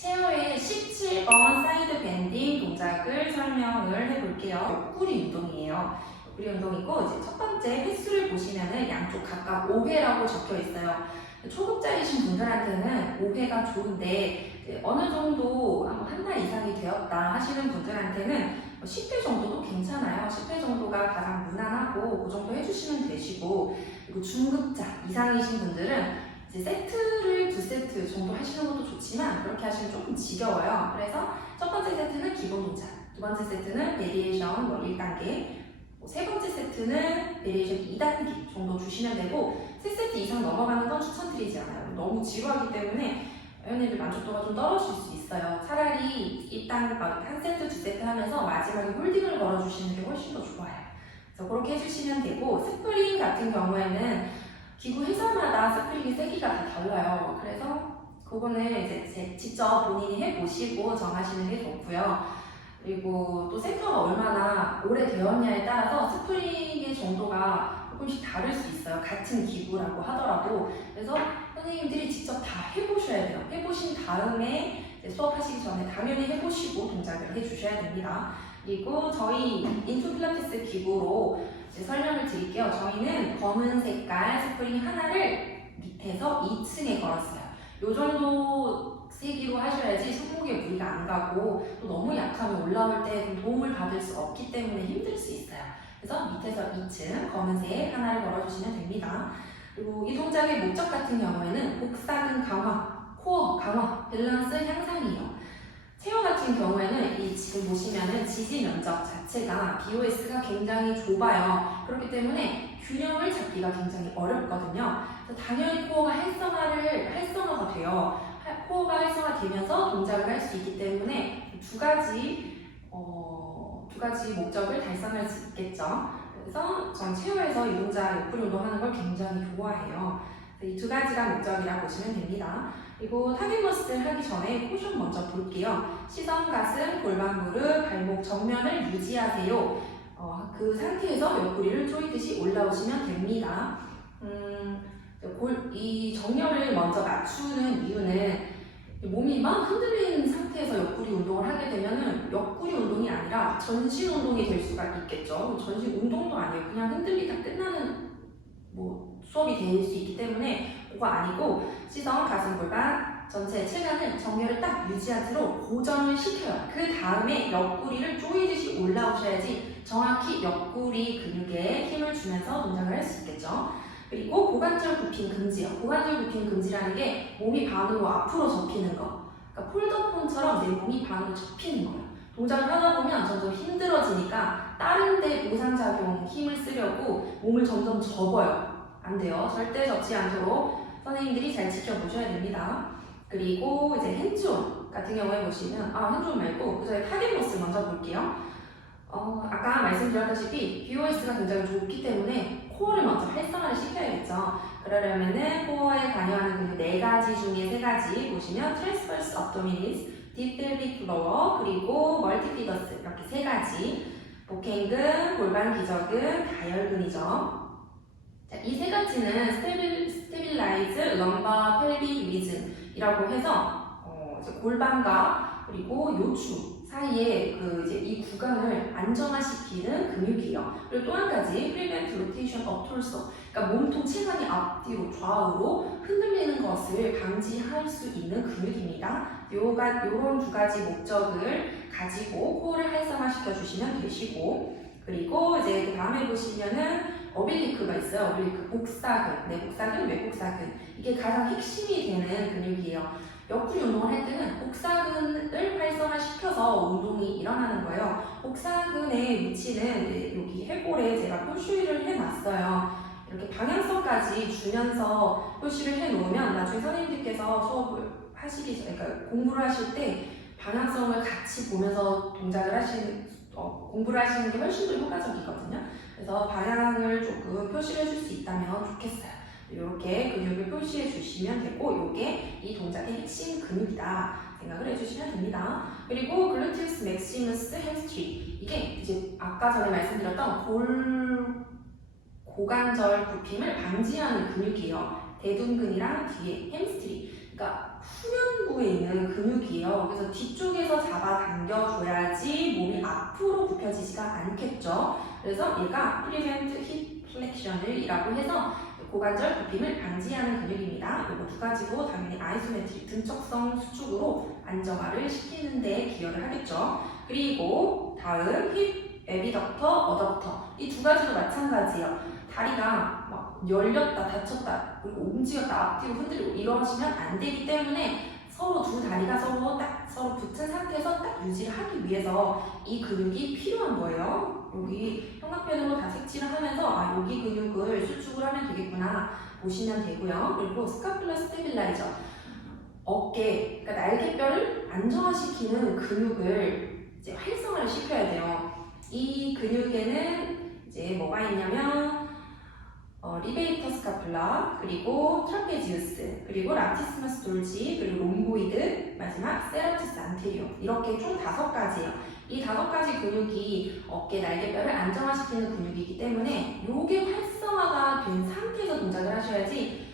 체어의 17번 사이드 밴딩 동작을 설명을 해볼게요. 옆구리 운동이에요. 옆구리 운동이고 이제 첫 번째 횟수를 보시면은 양쪽 각각 5회라고 적혀 있어요. 초급자이신 분들한테는 5회가 좋은데 어느 정도 한 달 이상이 되었다 하시는 분들한테는 10회 정도도 괜찮아요. 10회 정도가 가장 무난하고 그 정도 해주시면 되시고, 그리고 중급자 이상이신 분들은 이제 세트를 2세트 정도 하시는 것도 좋지만 그렇게 하시면 조금 지겨워요. 그래서 첫 번째 세트는 기본 동작, 두 번째 세트는 베리에이션 1단계, 세 번째 세트는 베리에이션 2단계 정도 주시면 되고, 3세트 이상 넘어가는 건 추천드리지 않아요. 너무 지루하기 때문에 회원님들 만족도가 좀 떨어질 수 있어요. 차라리 일단 한 세트, 2세트 하면서 마지막에 홀딩을 걸어주시는 게 훨씬 더 좋아요. 그래서 그렇게 해주시면 되고, 스프링 같은 경우에는 기구 회사마다 스프링의 세기가 다 달라요. 그래서 그거는 이제 직접 본인이 해보시고 정하시는 게 좋고요. 그리고 또 센터가 얼마나 오래되었냐에 따라서 스프링의 정도가 조금씩 다를 수 있어요. 같은 기구라고 하더라도. 그래서 선생님들이 직접 다 해보셔야 돼요. 해보신 다음에 수업하시기 전에 당연히 해보시고 동작을 해주셔야 됩니다. 그리고 저희 인투 필라테스 기구로 이제 설명을 드릴게요. 저희는 검은 색깔 스프링 하나를 밑에서 2층에 걸었어요. 요 정도 세기로 하셔야지 손목에 무리가 안 가고, 또 너무 약하면 올라올 때 도움을 받을 수 없기 때문에 힘들 수 있어요. 그래서 밑에서 2층 검은색 하나를 걸어주시면 됩니다. 그리고 이 동작의 목적 같은 경우에는 복사근 강화, 코어 강화, 밸런스 향상이에요. 체어 같은 경우에는 이 지금 보시면은 지지 면적 자체가 BOS가 굉장히 좁아요. 그렇기 때문에 균형을 잡기가 굉장히 어렵거든요. 그래서 당연히 코어가 활성화가 돼요. 코어가 활성화되면서 동작을 할 수 있기 때문에 두 가지 목적을 달성할 수 있겠죠. 그래서 전 체어에서 이 동작, 옆구리 운동하는 걸 굉장히 좋아해요. 이 두 가지가 목적이라고 보시면 됩니다. 그리고 타겟 머슬 하기 전에 포션 먼저 볼게요. 시선, 가슴, 골반, 무릎, 발목 정면을 유지하세요. 그 상태에서 옆구리를 조이듯이 올라오시면 됩니다. 이 정렬을 먼저 맞추는 이유는 몸이 막 흔들리는 상태에서 옆구리 운동을 하게 되면은 옆구리 운동이 아니라 전신 운동이 될 수가 있겠죠. 전신 운동도 아니에요. 그냥 흔들리다 끝나는 수업이 될 수 있기 때문에 그거 아니고, 시선, 가슴, 골반 전체 체간을 정렬을 딱 유지한 채로 고정을 시켜요. 그 다음에 옆구리를 조이듯이 올라오셔야지 정확히 옆구리 근육에 힘을 주면서 동작을 할 수 있겠죠. 그리고 고관절 굽힘 금지요. 고관절 굽힘 금지라는 게 몸이 반으로 앞으로 접히는 거. 그러니까 폴더폰처럼 내 몸이 반으로 접히는 거예요. 동작을 하다 보면 점점 힘들어지니까 다른 데 보상작용 힘을 쓰려고 몸을 점점 접어요. 안 돼요. 절대 접지 않도록 선생님들이 잘 지켜보셔야 됩니다. 그리고 이제 핸즈온 같은 경우에 보시면, 핸즈온 말고 저희 타겟 머슬 먼저 볼게요. 아까 말씀드렸다시피 BOS가 굉장히 좁기 때문에 코어를 먼저 활성화를 시켜야겠죠. 그러려면은 코어에 관여하는 근육 4가지 중에 3가지 보시면 트랜스버스 업도미니스, 딥펠빅 플로어, 그리고 멀티피더스, 이렇게 3가지. 복행근, 골반 기저근, 가열근이죠. 자, 이 3가지는 스테빌라이즈, 럼바, 펠빅 리즘이라고 해서 이제 골반과 그리고 요추 사이에 이제 이 구간을 안정화시키는 근육이에요. 그리고 또 한 가지, 프리벤트 로테이션 업 톨소. 그러니까 몸통 체간이 앞뒤로 좌우로 흔들리는 것을 방지할 수 있는 근육입니다. 요런 2가지 목적을 가지고 코어를 활성화시켜 주시면 되시고, 그리고 이제 그 다음에 보시면은 어빌리크가 있어요. 어빌리크, 복사근, 내복사근, 외복사근. 이게 가장 핵심이 되는 근육이에요. 옆구리 운동을 할 때는 복사근을 활성화시켜서 운동이 일어나는 거예요. 복사근의 위치는 여기 해골에 제가 표시를 해놨어요. 이렇게 방향성까지 주면서 표시를 해놓으면 나중에 선생님들께서 수업을 그러니까 공부를 하실 때 방향성을 같이 보면서 공부를 하시는 게 훨씬 더 효과적이거든요. 그래서 방향을 조금 표시를 해줄 수 있다면 좋겠어요. 이렇게 근육을 표시해 주시면 되고, 이게 이 동작의 핵심 근육이다 생각을 해주시면 됩니다. 그리고 글루티우스 맥시무스 햄스트링, 이게 이제 아까 전에 말씀드렸던 고관절 굽힘을 방지하는 근육이에요. 대둔근이랑 뒤에 햄스트링, 그러니까 후면부에 있는 근육이에요. 근육이에요. 그래서 뒤쪽에서 잡아당겨줘야지 몸이 앞으로 굽혀지지가 않겠죠. 그래서 얘가 prevent hip flexion이라고 해서 고관절 굽힘을 방지하는 근육입니다. 이거 두 가지로 당연히 아이소메트릭 등척성 수축으로 안정화를 시키는 데 기여를 하겠죠. 그리고 다음 힙 에비덕터, 어덕터 이 두 가지도 마찬가지예요. 다리가 막 열렸다 닫혔다 그리고 움직였다 앞뒤로 흔들리고 이러시면 안 되기 때문에 서로 두 다리가 서로 붙은 상태에서 딱 유지를 하기 위해서 이 근육이 필요한 거예요. 여기 형광펜으로 다 색칠을 하면서 여기 근육을 수축을 하면 되겠구나 보시면 되고요. 그리고 스카플라 스테빌라이저 어깨, 그러니까 날개뼈를 안정화시키는 근육을 이제 활성화를 시켜야 돼요. 이 근육에는 이제 뭐가 있냐면 리베이터 스카플라, 그리고 트라페지우스, 그리고 라티스머스 돌지, 그리고 롬보이드, 마지막 세라투스 안테리오 이렇게 총 5가지예요. 이 5가지 근육이 어깨 날개뼈를 안정화시키는 근육이기 때문에 이게 활성화가 된 상태에서 동작을 하셔야지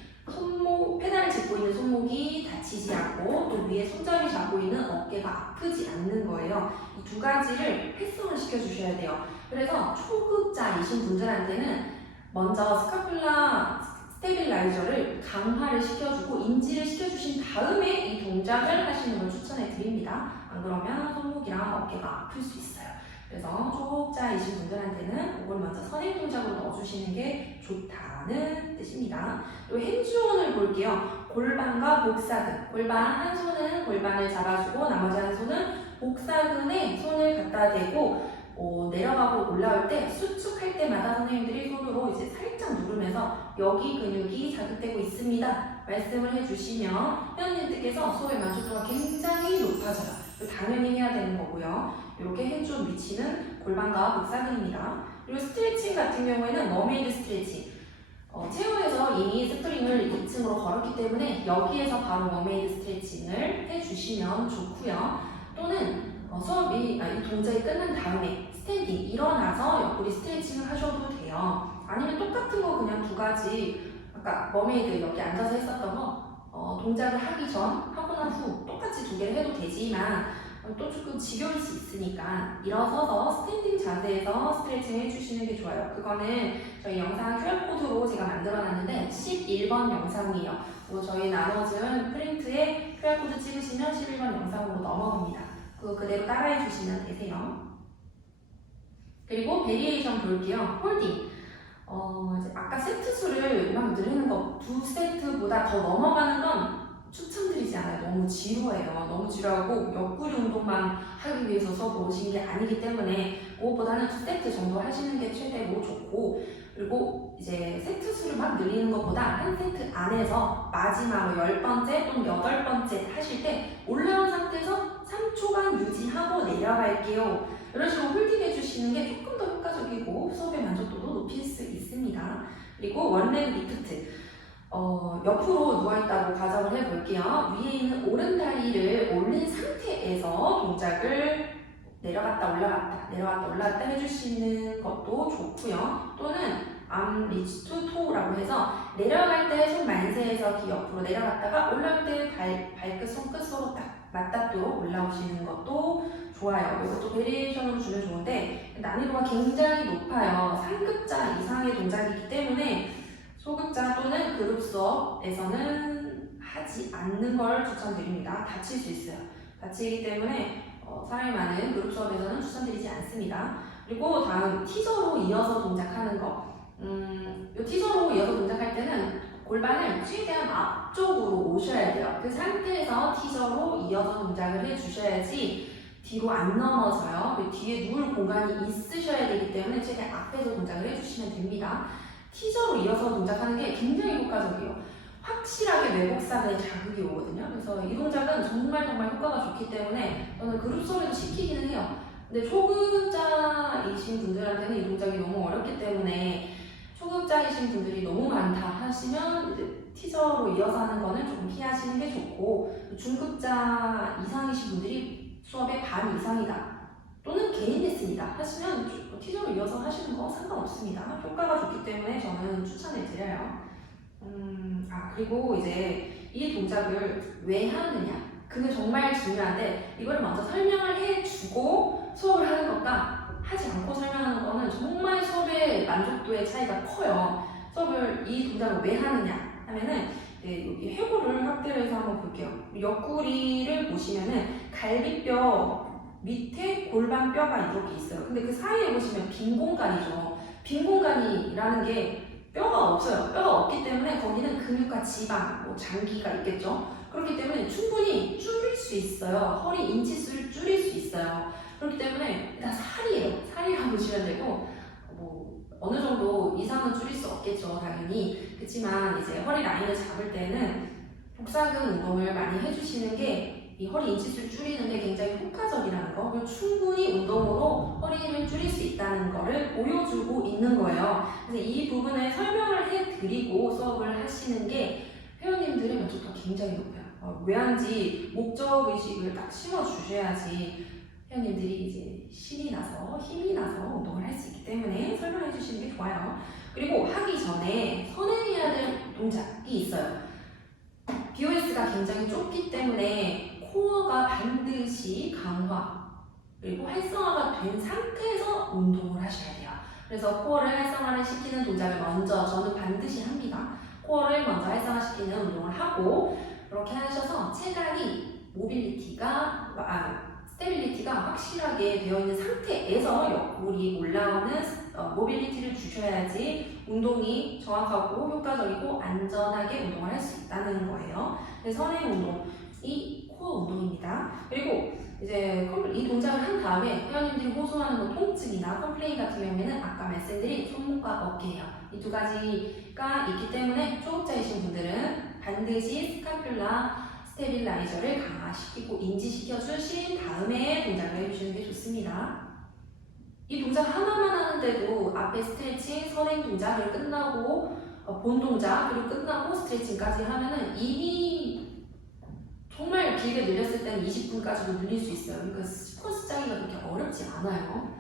페달을 짚고 있는 손목이 다치지 않고 또 위에 손잡이 잡고 있는 어깨가 아프지 않는 거예요. 이 2가지를 활성화 시켜주셔야 돼요. 그래서 초급자이신 분들한테는 먼저 스카플라 스테빌라이저를 강화를 시켜주고 인지를 시켜주신 다음에 이 동작을 하시는 걸 추천해 드립니다. 안 그러면 손목이랑 어깨가 아플 수 있어요. 그래서 초급자이신 분들한테는 이걸 먼저 선행 동작으로 넣어주시는 게 좋다는 뜻입니다. 그리고 핸즈온을 볼게요. 골반과 복사근. 골반 한 손은 골반을 잡아주고 나머지 한 손은 복사근에 손을 갖다 대고 내려가고 올라올 때 수축할 때마다 선생님들이 손으로 이제 살짝 누르면서 여기 근육이 자극되고 있습니다 말씀을 해주시면 회원님들께서 수업의 만족도가 굉장히 높아져요. 당연히 해야 되는 거고요. 이렇게 핸즈온 위치는 골반과 복사근입니다. 그리고 스트레칭 같은 경우에는 머메이드 스트레칭. 체험에서 이미 스프링을 2층으로 걸었기 때문에 여기에서 바로 머메이드 스트레칭을 해주시면 좋고요. 또는 수업이 이 동작이 끝난 다음에 스탠딩 일어나서 옆구리 스트레칭을 하셔도 돼요. 아니면 똑같은 거 그냥 2가지 아까 머메이드 여기 앉아서 했었던 거 동작을 하기 전 하고 난 후 똑같이 2개를 해도 되지만 또 조금 지겨울 수 있으니까 일어서서 스탠딩 자세에서 스트레칭을 해주시는 게 좋아요. 그거는 저희 영상 QR코드로 제가 만들어놨는데 11번 영상이에요. 저희 나눠준 프린트에 QR코드 찍으시면 11번 영상으로 넘어갑니다. 그대로 따라해 주시면 되세요. 그리고 베리에이션 볼게요. 홀딩. 이제 아까 세트 수를 막 늘리는 거 2세트보다 더 넘어가는 건 추천드리지 않아요. 너무 지루해요. 너무 지루하고 옆구리 운동만 하기 위해서 수업 오신 게 아니기 때문에 그것보다는 2세트 정도 하시는 게 최대로 좋고, 그리고 이제 세트 수를 막 늘리는 것보다 한 세트 안에서 마지막으로 10번째 또는 8번째 하실 때 올라온 상태에서 3초간 유지하고 내려갈게요. 이런 식으로 홀딩 해주시는 게 조금 더 효과적이고 수업의 만족도도 높일 수 있습니다. 그리고 원leg 리프트. 옆으로 누워있다고 가정을 해볼게요. 위에 있는 오른다리를 올린 상태에서 동작을 내려갔다 올라갔다 내려갔다 올라갔다 해주시는 것도 좋고요. 또는 arm reach to toe라고 해서 내려갈 때 손 만세에서 귀 옆으로 내려갔다가 올라올 때 발끝 손끝 서로 딱 맞닿도록 올라오시는 것도 좋아요. 이것도 베리에이션으로 주면 좋은데 난이도가 굉장히 높아요. 3급자 이상의 동작이기 때문에 소극자 또는 그룹 수업에서는 하지 않는 걸 추천드립니다. 다칠 수 있어요. 다치기 때문에 사람이 많은 그룹 수업에서는 추천드리지 않습니다. 그리고 다음 티저로 이어서 동작하는 거. 이 티저로 이어서 동작할 때는 골반을 최대한 앞쪽으로 오셔야 돼요. 그 상태에서 티저로 이어서 동작을 해주셔야지 뒤로 안 넘어져요. 그 뒤에 누울 공간이 있으셔야 되기 때문에 최대한 앞에서 동작을 해주시면 됩니다. 티저로 이어서 동작하는 게 굉장히 효과적이에요. 확실하게 외곡사근에 자극이 오거든요. 그래서 이 동작은 정말 효과가 좋기 때문에 저는 그룹 수업에도 시키기는 해요. 근데 초급자이신 분들한테는 이 동작이 너무 어렵기 때문에 초급자이신 분들이 너무 많다 하시면 이제 티저로 이어서 하는 거는 조금 피하시는 게 좋고, 중급자 이상이신 분들이 수업의 반 이상이다 또는 개인 레슨이다 하시면 티저로 이어서 하시는 거 상관없습니다. 효과가 좋기 때문에 저는 추천해 드려요. 그리고 이제 이 동작을 왜 하느냐, 그게 정말 중요한데 이걸 먼저 설명을 해주고 수업을 하는 것과 하지 않고 설명하는 거는 정말 수업의 만족도의 차이가 커요. 수업을 이 동작을 왜 하느냐 하면은 여기 회고를 확대를 해서 한번 볼게요. 옆구리를 보시면은 갈비뼈 밑에 골반뼈가 이렇게 있어요. 근데 그 사이에 보시면 빈 공간이죠. 빈 공간이라는 게 뼈가 없어요. 뼈가 없기 때문에 거기는 근육과 지방, 뭐 장기가 있겠죠. 그렇기 때문에 충분히 줄일 수 있어요. 허리 인치수를 줄일 수 있어요. 그렇기 때문에 일단 살이에요. 살이라고 보시면 되고 뭐 어느 정도 이상은 줄일 수 없겠죠, 당연히. 그렇지만 이제 허리 라인을 잡을 때는 복사근 운동을 많이 해주시는 게 이 허리 인치수를 줄이는 데 굉장히 효과적이라는 거, 그리고 충분히 운동으로 허리를 줄일 수 있다는 거를 보여주고 있는 거예요. 그래서 이 부분을 설명을 해드리고 수업을 하시는 게 회원님들의 만족도가 굉장히 높아요. 왜한지 목적 의식을 딱 심어주셔야지 회원님들이 이제 신이 나서 힘이 나서 운동을 할 수 있기 때문에 설명해 주시는 게 좋아요. 그리고 하기 전에 선행해야 될 동작이 있어요. BOS가 굉장히 좁기 때문에 코어가 반드시 강화 그리고 활성화가 된 상태에서 운동을 하셔야 돼요. 그래서 코어를 활성화를 시키는 동작을 먼저 저는 반드시 합니다. 코어를 먼저 활성화시키는 운동을 하고 그렇게 하셔서 체간이 스테빌리티가 확실하게 되어 있는 상태에서 옆구리 올라오는 모빌리티를 주셔야지 운동이 정확하고 효과적이고 안전하게 운동을 할 수 있다는 거예요. 그래서 선행 운동이 코어 운동입니다. 그리고 이제 이 동작을 한 다음에 회원님들이 호소하는 통증이나 컴플레인 같은 경우에는 아까 말씀드린 손목과 어깨예요. 이 두 가지가 있기 때문에 초급자이신 분들은 반드시 스카퓰라 스테빌라이저를 강화시키고 인지시켜 주신 다음에 동작을 해주시는 게 좋습니다. 이 동작 하나만 하는데도 앞에 스트레칭, 선행 동작을 끝나고 본 동작 그리고 끝나고 스트레칭까지 하면은 이미 정말 길게 늘렸을 때는 20분까지도 늘릴 수 있어요. 그러니까 시퀀스 짜기가 그렇게 어렵지 않아요.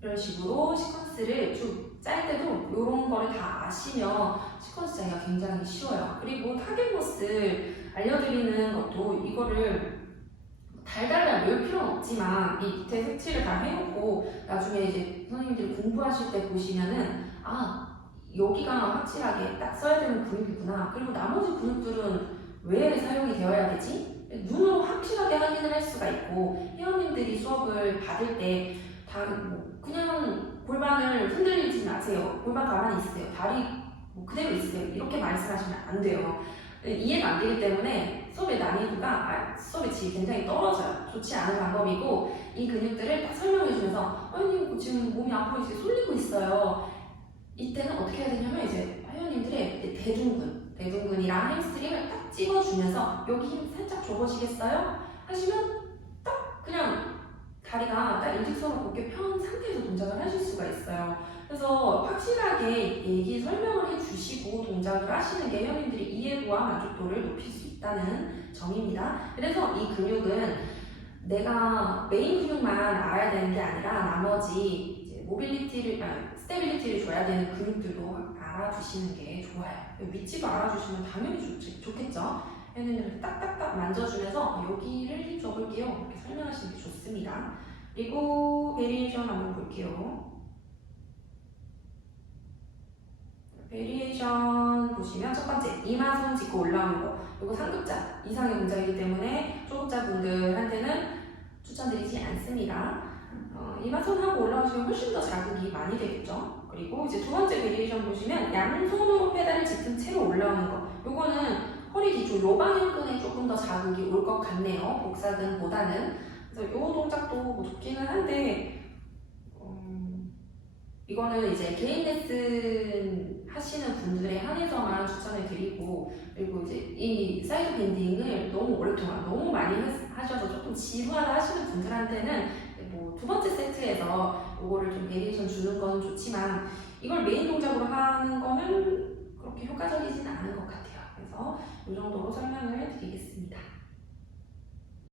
이런 식으로 시퀀스를 쭉 짤 때도 이런 거를 다 아시면 시퀀스 짜기가 굉장히 쉬워요. 그리고 타겟 모스를 알려드리는 것도 이거를 달달달 외울 필요는 없지만 이 밑에 색칠을 다 해놓고 나중에 이제 선생님들이 공부하실 때 보시면은 여기가 확실하게 딱 써야 되는 근육이구나. 그리고 나머지 근육들은 왜 사용이 되어야 되지? 눈으로 확실하게 확인을 할 수가 있고 회원님들이 수업을 받을 때 그냥 골반을 흔들리지 마세요. 골반 가만히 있으세요. 다리 그대로 있으세요. 이렇게 말씀하시면 안 돼요. 이해가 안 되기 때문에 수업의 난이도가 수업의 질이 굉장히 떨어져요. 좋지 않은 방법이고 이 근육들을 딱 설명해주면서 회원님 지금 몸이 앞으로 이제 쏠리고 있어요. 이때는 어떻게 해야 되냐면 이제 회원님들의 대둔근이랑 햄스트링을 딱 찍어주면서 여기 힘 살짝 줘보시겠어요? 하시면 딱 그냥 다리가 딱 일직선으로 곧게 편 상태에서 동작을 하실 수가 있어요. 그래서 확실하게 얘기 설명을 해주시고 동작을 하시는 게 회원님들이 이해도와 만족도를 높일 수 있다는 점입니다. 그래서 이 근육은 내가 메인 근육만 알아야 되는 게 아니라 나머지 이제 스테빌리티를 줘야 되는 근육들도 알아주시는 게 좋아요. 위치도 알아주시면 당연히 좋겠죠. 회원님들 딱딱딱 만져주면서 여기를 줘볼게요. 이렇게 설명하시는 게 좋습니다. 그리고 베리에이션 한번 볼게요. 베리에이션 보시면 첫 번째 이마 손 짚고 올라오는 거. 이거 상급자 이상의 동작이기 때문에 초급자분들한테는 추천드리지 않습니다. 이마 손 하고 올라오시면 훨씬 더 자극이 많이 되겠죠. 그리고 이제 두 번째 베리에이션 보시면 양손으로 페달을 짚은 채로 올라오는 거. 요거는 허리 뒤쪽 요방형근에 조금 더 자극이 올 것 같네요. 복사근보다는. 그래서 요 동작도 뭐 좋기는 한데 이거는 이제 개인 레슨 하시는 분들에 한해서만 추천을 드리고 그리고 이제 이 사이드 밴딩을 너무 오랫동안 너무 많이 하셔서 조금 지루하다 하시는 분들한테는 뭐 두 번째 세트에서 요거를 좀 베리에이션 주는 건 좋지만 이걸 메인 동작으로 하는 거는 그렇게 효과적이진 않은 것 같아요. 그래서 이 정도로 설명을 드리겠습니다.